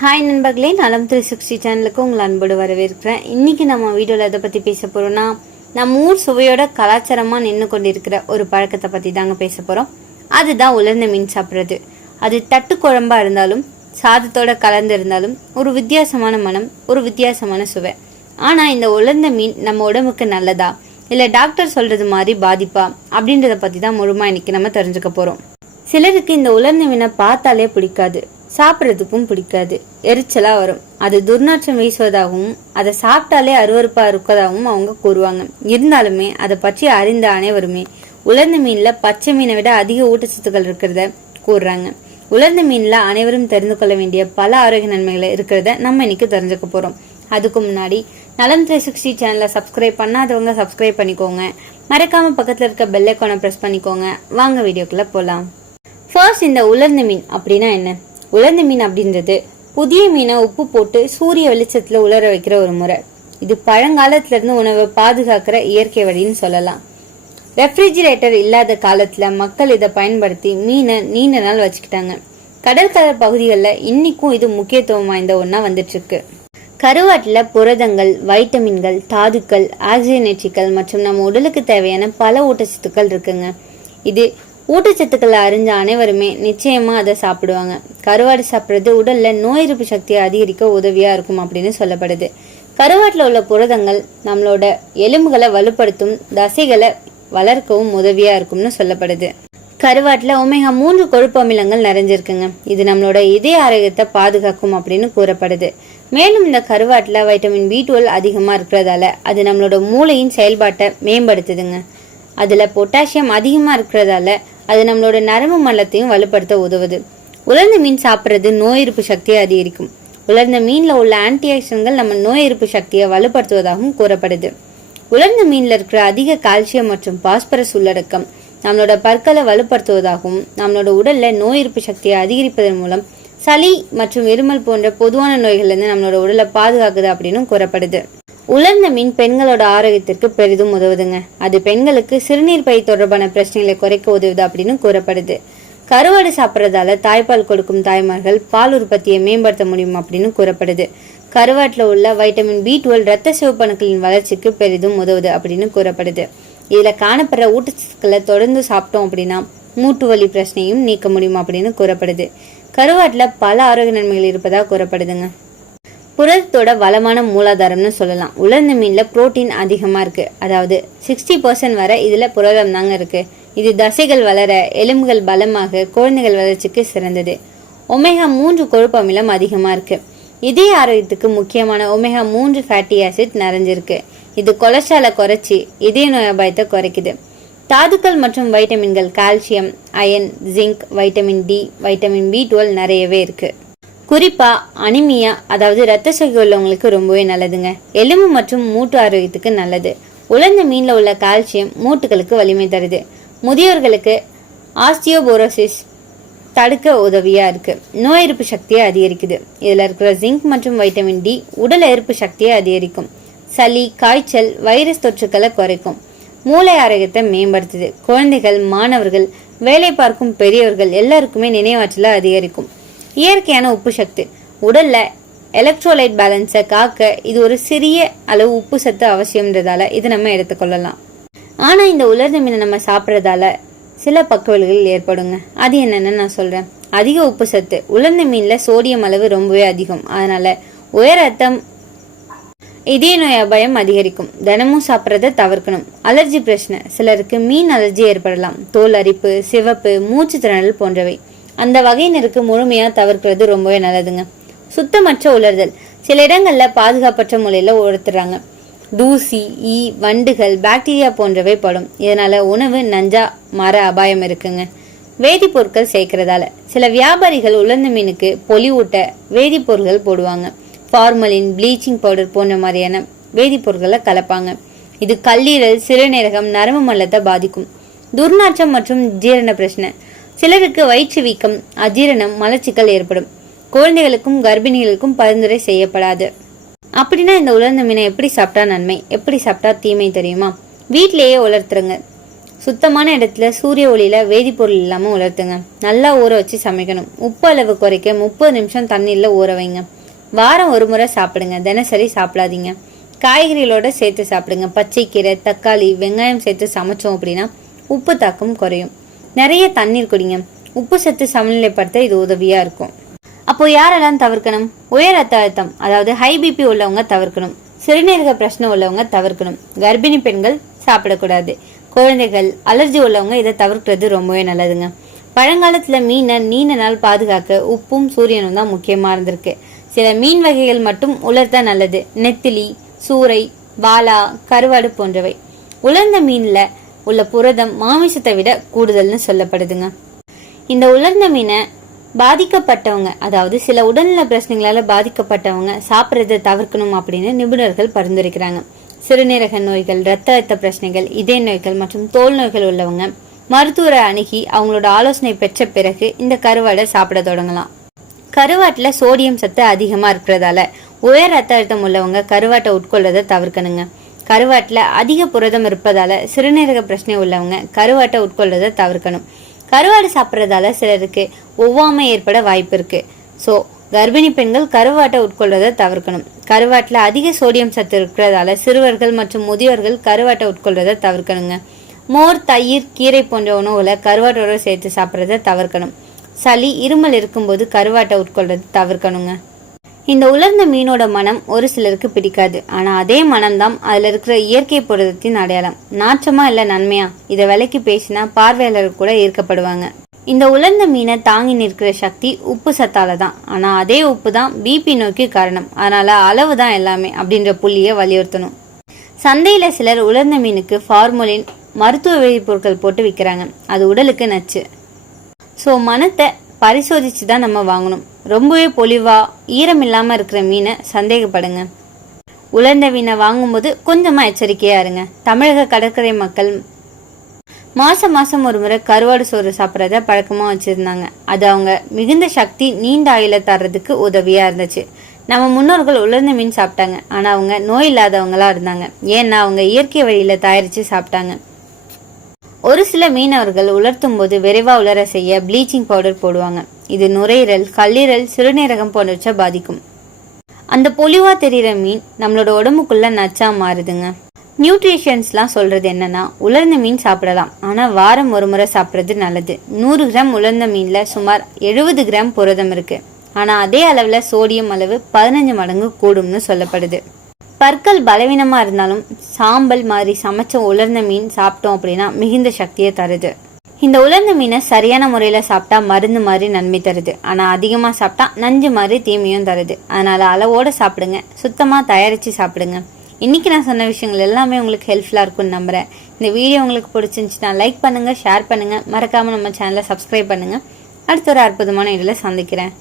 Hi நண்பர்களே, நலம் 360 சேனலுக்கு உங்களை அன்போடு வரவேற்கிறேன். இன்னைக்கு நம்ம வீடியோவில் எதை பற்றி பேச போகிறோம்னா, நம்ம ஊர் சுவையோட கலாச்சாரமாக நின்று கொண்டிருக்கிற ஒரு பழக்கத்தை பற்றி தாங்க பேச போகிறோம். அதுதான் உலர்ந்த மீன் சாப்பிட்றது. அது தட்டு குழம்பா இருந்தாலும் சாதத்தோட கலந்து இருந்தாலும் ஒரு வித்தியாசமான மனம், ஒரு வித்தியாசமான சுவை. ஆனால் இந்த உலர்ந்த மீன் நம்ம உடம்புக்கு நல்லதா இல்லை டாக்டர் சொல்கிறது மாதிரி பாதிப்பா அப்படின்றத பற்றி தான் முழுமையாக இன்னைக்கு நம்ம தெரிஞ்சுக்க போகிறோம். சிலருக்கு இந்த உலர்ந்த மீனை பார்த்தாலே பிடிக்காது, சாப்பிட்றதுக்கும் பிடிக்காது, எரிச்சலா வரும். அது துர்நாற்றம் வீசுவதாகவும் அதை சாப்பிட்டாலே அருவருப்பா இருக்கதாகவும் அவங்க கூறுவாங்க. இருந்தாலுமே அதை பற்றி அறிந்த அனைவருமே உலர்ந்த மீன்ல பச்சை மீனை விட அதிக ஊட்டச்சத்துக்கள் இருக்கிறத கூறுறாங்க. உலர்ந்த மீன்ல அனைவரும் தெரிந்து கொள்ள வேண்டிய பல ஆரோக்கிய நன்மைகள் இருக்கிறத நம்ம இன்னைக்கு தெரிஞ்சுக்க போறோம். அதுக்கு முன்னாடி நலம் 360 சேனலை சப்ஸ்கிரைப் பண்ணாதவங்க சப்ஸ்கிரைப் பண்ணிக்கோங்க. மறக்காம பக்கத்துல இருக்க பெல் ஐகானை பிரஸ் பண்ணிக்கோங்க. வாங்க வீடியோக்குள்ள போலாம். ஃபர்ஸ்ட், இந்த உலர்ந்த மீன் அப்படின்னா என்ன? உலர்ந்த மீன் அப்படின்றது புதிய மீனை உப்பு போட்டு சூரிய வெளிச்சத்துல உலர வைக்கிற ஒரு முறை. இது பழங்காலத்துல இருந்து உணவை பாதுகாக்கிற இயற்கை வழின்னு சொல்லலாம். ரெஃப்ரிஜிரேட்டர் இல்லாத காலத்துல மக்கள் இதை பயன்படுத்தி மீனை நீண்ட நாள் வச்சுக்கிட்டாங்க. கடற்கரை பகுதிகளில் இன்னைக்கும் இது முக்கியத்துவம் வாய்ந்த ஒன்னா வந்துட்டு இருக்கு. கருவாட்டுல புரதங்கள், வைட்டமின்கள், தாதுக்கள், ஆக்சிஜனேற்றிகள் மற்றும் நம்ம உடலுக்கு தேவையான பல ஊட்டச்சத்துக்கள் இருக்குங்க. இது ஊட்டச்சத்துக்களை அறிஞ்ச அனைவருமே நிச்சயமா அதை சாப்பிடுவாங்க. கருவாடு சாப்பிட்றது உடல்ல நோய் எதிர்ப்பு சக்தியை அதிகரிக்க உதவியா இருக்கும் அப்படின்னு சொல்லப்படுது. கருவாட்டுல உள்ள புரதங்கள் நம்மளோட எலும்புகளை வலுப்படுத்தும், தசைகளை வளர்க்கவும் உதவியா இருக்கும்னு சொல்லப்படுது. கருவாட்டுல ஒமேகா 3 கொழுப்பு அமிலங்கள் நிறைஞ்சிருக்குங்க. இது நம்மளோட இதய ஆரோக்கியத்தை பாதுகாக்கும் அப்படின்னு கூறப்படுது. மேலும் இந்த கருவாட்டுல வைட்டமின் B12 அதிகமா இருக்கிறதால அது நம்மளோட மூளையின் செயல்பாட்டை மேம்படுத்துதுங்க. அதுல பொட்டாசியம் அதிகமா இருக்கிறதால அது நம்மளோட நரம்பு மண்டலத்தையும் வலுப்படுத்த உதவுது. உலர்ந்த மீன் சாப்பிட்றது நோய் எதிர்ப்பு சக்தியை அதிகரிக்கும். உலர்ந்த மீன்ல உள்ள ஆன்டி ஆக்சிடன்ட்கள் நம்ம நோய் எதிர்ப்பு சக்தியை வலுப்படுத்துவதாகவும் கூறப்படுது. உலர்ந்த மீன்ல இருக்கிற அதிக கால்சியம் மற்றும் பாஸ்பரஸ் உள்ளடக்கம் நம்மளோட பற்களை வலுப்படுத்துவதாகவும் நம்மளோட உடல்ல நோய் எதிர்ப்பு சக்தியை அதிகரிப்பதன் மூலம் சளி மற்றும் இருமல் போன்ற பொதுவான நோய்கள்ல இருந்து நம்மளோட உடலை பாதுகாக்குது அப்படின்னு கூறப்படுது. உலர்ந்த மீன் பெண்களோட ஆரோக்கியத்திற்கு பெரிதும் உதவுதுங்க. அது பெண்களுக்கு சிறுநீர் பை தொடர்பான பிரச்சனைகளை குறைக்க உதவுது அப்படின்னு கூறப்படுது. கருவாடு சாப்பிட்றதால தாய்ப்பால் கொடுக்கும் தாய்மார்கள் பால் உற்பத்தியை மேம்படுத்த முடியும் அப்படின்னு கூறப்படுது. கருவாட்டுல உள்ள வைட்டமின் B12 ரத்த சிவப்பணுக்களின் வளர்ச்சிக்கு பெரிதும் உதவுது அப்படின்னு கூறப்படுது. இதுல காணப்படுற ஊட்டச்சத்துக்களை தொடர்ந்து சாப்பிட்டோம் அப்படின்னா மூட்டு வலி பிரச்சனையும் நீக்க முடியும் அப்படின்னு கூறப்படுது. கருவாட்டுல பல ஆரோக்கிய நன்மைகள் இருப்பதா கூறப்படுதுங்க. புரதத்தோட வளமான மூலாதாரம்னு சொல்லலாம். உலர்ந்த மீன்ல புரோட்டீன் அதிகமா இருக்கு. அதாவது 60% வரை இதுல புரதம் தாங்க இருக்கு. இது தசைகள் வளர, எலும்புகள் பலமாக, குழந்தைகள் வளர்ச்சிக்கு சிறந்தது. ஒமேகா 3 கொழுப்பு அமிலம் அதிகமா இருக்கு. இதய ஆரோக்கியத்துக்கு முக்கியமான ஒமேகா 3 ஃபேட்டி ஆசிட் நிறைஞ்சிருக்கு. இது கொலஸ்ட்ராலை குறைச்சி இதய நோய் அபாயத்தை குறைக்குது. தாதுக்கள் மற்றும் வைட்டமின்கள் calcium, iron, zinc, vitamin D, vitamin B12 நிறையவே இருக்கு. குறிப்பா அனிமியா, அதாவது ரத்த சோகை உள்ளவங்களுக்கு ரொம்பவே நல்லதுங்க. எலும்பு மற்றும் மூட்டு ஆரோக்கியத்துக்கு நல்லது. உலர்ந்த மீன்ல உள்ள கால்சியம் மூட்டுகளுக்கு வலிமை தருது. முதியோர்களுக்கு ஆஸ்டியோபோரோசிஸ் தடுக்க உதவியா இருக்கு. நோய் எதிர்ப்பு சக்தியை அதிகரிக்குது. இதுல இருக்கிற ஜிங்க் மற்றும் வைட்டமின் D உடல் எதிர்ப்பு சக்தியை அதிகரிக்கும். சளி, காய்ச்சல், வைரஸ் தொற்றுக்களை குறைக்கும். மூளை ஆரோக்கியத்தை மேம்படுத்துது. குழந்தைகள், மாணவர்கள், வேலை பார்க்கும் பெரியவர்கள் எல்லாருக்குமே நினைவாற்றலை அதிகரிக்கும். இயற்கையான உப்பு சக்தி உடல்ல எலக்ட்ரோலைட் பேலன்ஸை காக்க இது ஒரு சிறிய அளவு உப்பு சத்து அவசியம்ன்றதால இது நம்ம எடுத்துக்கொள்ளலாம். ஆனா இந்த உலர்ந்த மீனை நம்ம சாப்பிட்றதால சில பக்கவிளைவுகள் ஏற்படுங்க. அது என்னன்னு நான் சொல்றேன். அதிக உப்பு சத்து. உலர்ந்த மீன்ல சோடியம் அளவு ரொம்பவே அதிகம். அதனால உயர் ரத்தம், இதய நோய் அபாயம் அதிகரிக்கும். தினமும் சாப்பிட்றத தவிர்க்கணும். அலர்ஜி பிரச்சனை. சிலருக்கு மீன் அலர்ஜி ஏற்படலாம். தோல் அரிப்பு, சிவப்பு, மூச்சு திணறல் போன்றவை. அந்த வகையினருக்கு முழுமையா தவிர்க்கிறது ரொம்பவே நல்லதுங்க. சுத்தமற்ற உலர்தல். சில இடங்கள்ல பாதுகாப்பற்ற முறையில உலர்த்துறாங்க. தூசி, ஈ, வண்டுகள், பாக்டீரியா போன்றவை படும். இதனால உணவு நஞ்சா மாற அபாயம் இருக்குங்க. வேதிப்பொருட்கள் சேர்க்கறதால சில வியாபாரிகள் உலர்ந்த மீனுக்கு பொலிவூட்ட வேதிப்பொருட்கள் போடுவாங்க. ஃபார்மலின், ப்ளீச்சிங் பவுடர் போன்ற மாதிரியான வேதிப்பொருட்களை கலப்பாங்க. இது கல்லீரல், சிறுநீரகம், நரம்பு மண்டலத்தை பாதிக்கும். துர்நாற்றம் மற்றும் ஜீரண பிரச்சனை. சிலருக்கு வயிற்று வீக்கம், அஜீரணம், மலச்சிக்கல் ஏற்படும். குழந்தைகளுக்கும் கர்ப்பிணிகளுக்கும் பரிந்துரை செய்யப்படாது. அப்படின்னா இந்த உலர்ந்த மீனை எப்படி சாப்பிட்டா நன்மை, எப்படி சாப்பிட்டா தீமை தெரியுமா? வீட்டிலேயே உலர்த்துருங்க. சுத்தமான இடத்துல சூரிய ஒளியில வேதிப்பொருள் இல்லாம உலர்த்துங்க. நல்லா ஊற வச்சு சமைக்கணும். உப்பு அளவு குறைக்க 30 நிமிஷம் தண்ணீர்ல ஊற வைங்க. வாரம் ஒரு முறை சாப்பிடுங்க, தினசரி சாப்பிடாதீங்க. காய்கறிகளோட சேர்த்து சாப்பிடுங்க. பச்சைக்கீரை, தக்காளி, வெங்காயம் சேர்த்து சமைச்சோம் அப்படின்னா உப்பு தாக்கம் குறையும். நிறைய தண்ணீர் குடிங்க. உப்பு சத்து சமநிலைப்படுத்த இது உதவியா இருக்கும். அப்போ யாரெல்லாம் தவிர்க்கணும்? உயர் ரத்த அழுத்தம், அதாவது ஹை பிபி உள்ளவங்க தவிர்க்கணும். சிறுநீரக பிரச்சனை உள்ளவங்க தவிர்க்கணும். கர்ப்பிணி பெண்கள் சாப்பிடக்கூடாது. குழந்தைகள், அலர்ஜி உள்ளவங்க இதை தவிர்க்கிறது ரொம்பவே நல்லதுங்க. பழங்காலத்துல மீனை நீண்ட நாள் பாதுகாக்க உப்பும் சூரியனும் தான் முக்கியமா இருந்திருக்கு. சில மீன் வகைகள் மட்டும் உலர்த்தா நல்லது. நெத்திலி, சூறை, வாலா, கருவாடு போன்றவை. உலர்ந்த மீன்ல உள்ள புரதம் மாமிசத்தை விட கூடுதல்னு சொல்லப்படுதுங்க. இந்த உலர்ந்த மீனை பாதிக்கப்பட்டவங்க, அதாவது சில உடல்நல பிரச்சனைகளால பாதிக்கப்பட்டவங்க சாப்பிட்றதை தவிர்க்கணும் அப்படின்னு நிபுணர்கள் பரிந்துரைக்கிறாங்க. சிறுநீரக நோய்கள், இரத்த அழுத்த பிரச்சனைகள், இதய நோய்கள் மற்றும் தோல் நோய்கள் உள்ளவங்க மருத்துவரை அணுகி அவங்களோட ஆலோசனை பெற்ற பிறகு இந்த கருவாடை சாப்பிட தொடங்கலாம். கருவாட்டுல சோடியம் சத்து அதிகமா இருக்கிறதால உயர் ரத்த அழுத்தம் உள்ளவங்க கருவாட்டை உட்கொள்றதை தவிர்க்கணுங்க. கருவாட்டுல அதிக புரதம் இருப்பதால சிறுநீரக பிரச்சனை உள்ளவங்க கருவாட்டை உட்கொள்றதை தவிர்க்கணும். கருவாடு சாப்பிட்றதால சிலருக்கு ஒவ்வாமை ஏற்பட வாய்ப்பு இருக்கு. ஸோ கர்ப்பிணி பெண்கள் கருவாட்டை உட்கொள்றதை தவிர்க்கணும். கருவாட்டில் அதிக சோடியம் சத்து இருக்கிறதால சிறுவர்கள் மற்றும் முதியோர்கள் கருவாட்டை உட்கொள்றதை தவிர்க்கணுங்க. மோர், தயிர், கீரை போன்ற உணவுகளை கருவாட்டோட சேர்த்து சாப்பிட்றதை தவிர்க்கணும். சளி, இருமல் இருக்கும்போது கருவாட்டை உட்கொள்றது தவிர்க்கணுங்க. இந்த உலர்ந்த மீனோட மனம் ஒரு சிலருக்கு பிடிக்காது. ஆனா அதே மனம்தான் அதுல இருக்கிற இயற்கை புரதத்தின் அடையாளம். நாச்சமா இல்ல நன்மையா, இதை விலைக்கு பேசினா பார்வையாளர்கள் கூட ஈர்க்கப்படுவாங்க. இந்த உலர்ந்த மீனை தாங்கி நிற்கிற சக்தி உப்பு சத்தால தான். ஆனா அதே உப்பு தான் பிபி நோய்க்கு காரணம். அதனால அளவு தான் எல்லாமே அப்படின்ற புள்ளியை வலியுறுத்தணும். சந்தையில சிலர் உலர்ந்த மீனுக்கு ஃபார்முலின், மருத்துவ வேதிப்பொருட்கள் போட்டு விற்கிறாங்க. அது உடலுக்கு நச்சு. ஸோ மனத்தை பரிசோதிச்சு தான் நம்ம வாங்கணும். ரொம்பவே பொலிவா ஈரம் இல்லாம இருக்கிற மீனை சந்தேகப்படுங்க. உலர்ந்த மீனை வாங்கும்போது கொஞ்சமா எச்சரிக்கையா இருங்க. தமிழக கடற்கரை மக்கள் மாசம் ஒரு முறை கருவாடு சோறு சாப்பிட்றத பழக்கமா வச்சிருந்தாங்க. அது அவங்க மிகுந்த சக்தி, நீண்ட ஆயுள தர்றதுக்கு உதவியா இருந்துச்சு. நம்ம முன்னோர்கள் உலர்ந்த மீன் சாப்பிட்டாங்க. ஆனா அவங்க நோய் இல்லாதவங்களா இருந்தாங்க. ஏன்னா அவங்க இயற்கை வழியில தயாரிச்சு சாப்பிட்டாங்க. ஒரு சில மீனவர்கள் உலர்த்தும் போது விரைவா உலர செய்ய ப்ளீச்சிங் பவுடர் போடுவாங்க. இது நுரையீரல், கல்லீரல், சிறுநீரகம் போன்றவற்றை பாதிக்கும். அந்த பொலிவா தெரிகிற மீன் நம்மளோட உடம்புக்குள்ள நச்சா மாறுதுங்க. நியூட்ரிஷன்ஸ்லாம் சொல்றது என்னன்னா, உலர்ந்த மீன் சாப்பிடலாம், ஆனா வாரம் ஒரு முறை சாப்பிட்றது நல்லது. 100 கிராம் உலர்ந்த மீன்ல சுமார் 70 கிராம் புரதம் இருக்கு. ஆனா அதே அளவுல சோடியம் அளவு 15 மடங்கு கூடும்னு சொல்லப்படுது. பற்கள் பலவீனமா இருந்தாலும் சாம்பல் மாதிரி சமைச்ச உலர்ந்த மீன் சாப்பிட்டோம் அப்படின்னா மிகுந்த சக்தியை தருது. இந்த உலர்ந்த மீனை சரியான முறையில சாப்பிட்டா மருந்து மாதிரி நன்மை தருது. ஆனா அதிகமா சாப்பிட்டா நஞ்சு மாதிரி தீமையும் தருது. அதனால அளவோட சாப்பிடுங்க. சுத்தமா தயாரிச்சு சாப்பிடுங்க. இன்னைக்கு நான் சொன்ன விஷயங்கள் எல்லாமே உங்களுக்கு ஹெல்ப்ஃபுல்லா இருக்கும்னு நம்புறேன். இந்த வீடியோ உங்களுக்கு பிடிச்சிருந்துச்சுன்னா லைக் பண்ணுங்க, ஷேர் பண்ணுங்க, மறக்காம நம்ம சேனலை சப்ஸ்கிரைப் பண்ணுங்க. அடுத்த ஒரு அற்புதமான வீடியோல சந்திக்கிறேன்.